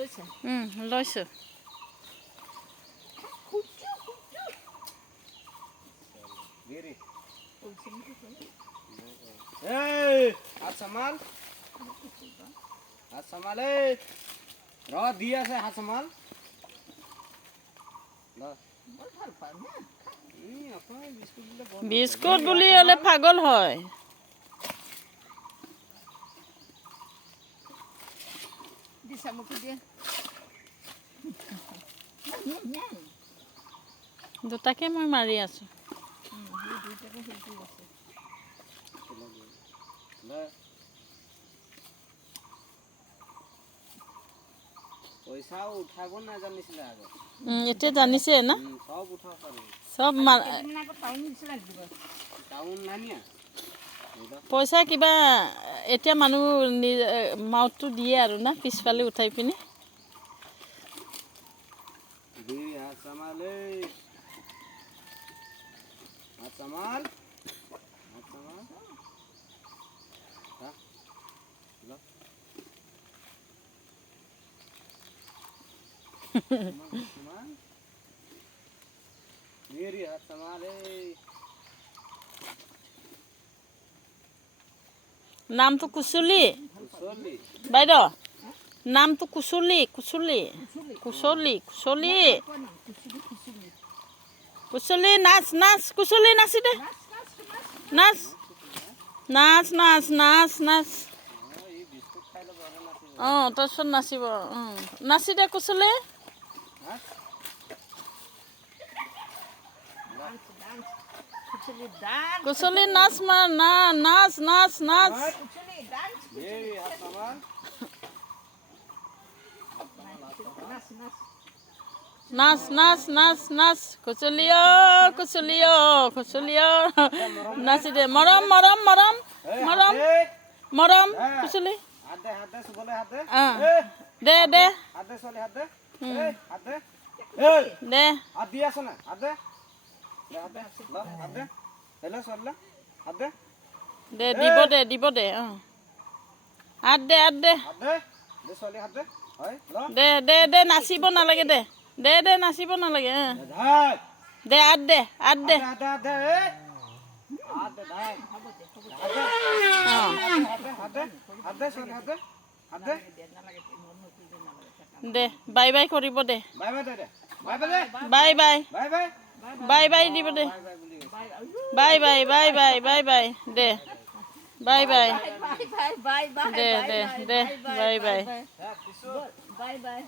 লৈছোঁ হাত সামাল ৰ দি আছে হাত সামাল বিস্কুট বুলি হ'লে পাগল হয় দুটাকে মই মাৰি আছোঁ পইচা উঠাব নাজানিছিলে আগত এতিয়া জানিছে না সব উঠাব পাৰি সব টাউন নানিয়া পইচা কিবা এতিয়া মানুহ মাউথটো দিয়ে আৰু না পিছফালে উঠাই পিনি হাত সামাল হাত সামাল হাত সামাল मेरी हाथ संभाले নামটো কুচলি कुशली বাইদেউ নামটো কুচলি কুচলি কুচলি কুচলি কুচলি নাচ নাচ কুচলি নাচি দে নাচ নাচ নাচ নাচ নাচ ये बिस्कुट खाई लो बड़ा नाची অঁ তাৰপিছত নাচিব নাচি দে কুচলি কুচলি নাচ মাৰ না নাচ নাচ নাচ मेरी हाथ संभाल নাচ নাচ নাচ নাচ কুচলিও কুচলিও কুচলিও নাচি দে মৰম মৰম মৰম মৰম মৰম কুচলি हाथ दे बोले हाथ दे দে দে हाथ दे सोले हाथ दे हाथ दे দে हाथ दिया सुना हाथ दे हाथ दे लो हाथ दे हेलो सोले हाथ दे দে দিব দে হাত দে हाथ दे सोले हाथ दे हाय लो দে দে দে নাচিব নালাগে দে দে দে নাচিব নালাগে धार দে হাত দে হাত দে हाथ दे हाथ दे धार हाथ दे सोले हाथ दे हाथ दे দে বাই বাই কৰিব দে बाय बाय दे बाय बाय दे bye bye bye bye bye bye দিব দে bye bye bye bye bye bye দে বাই বাই দে দে দে বাই বাই बाय बाय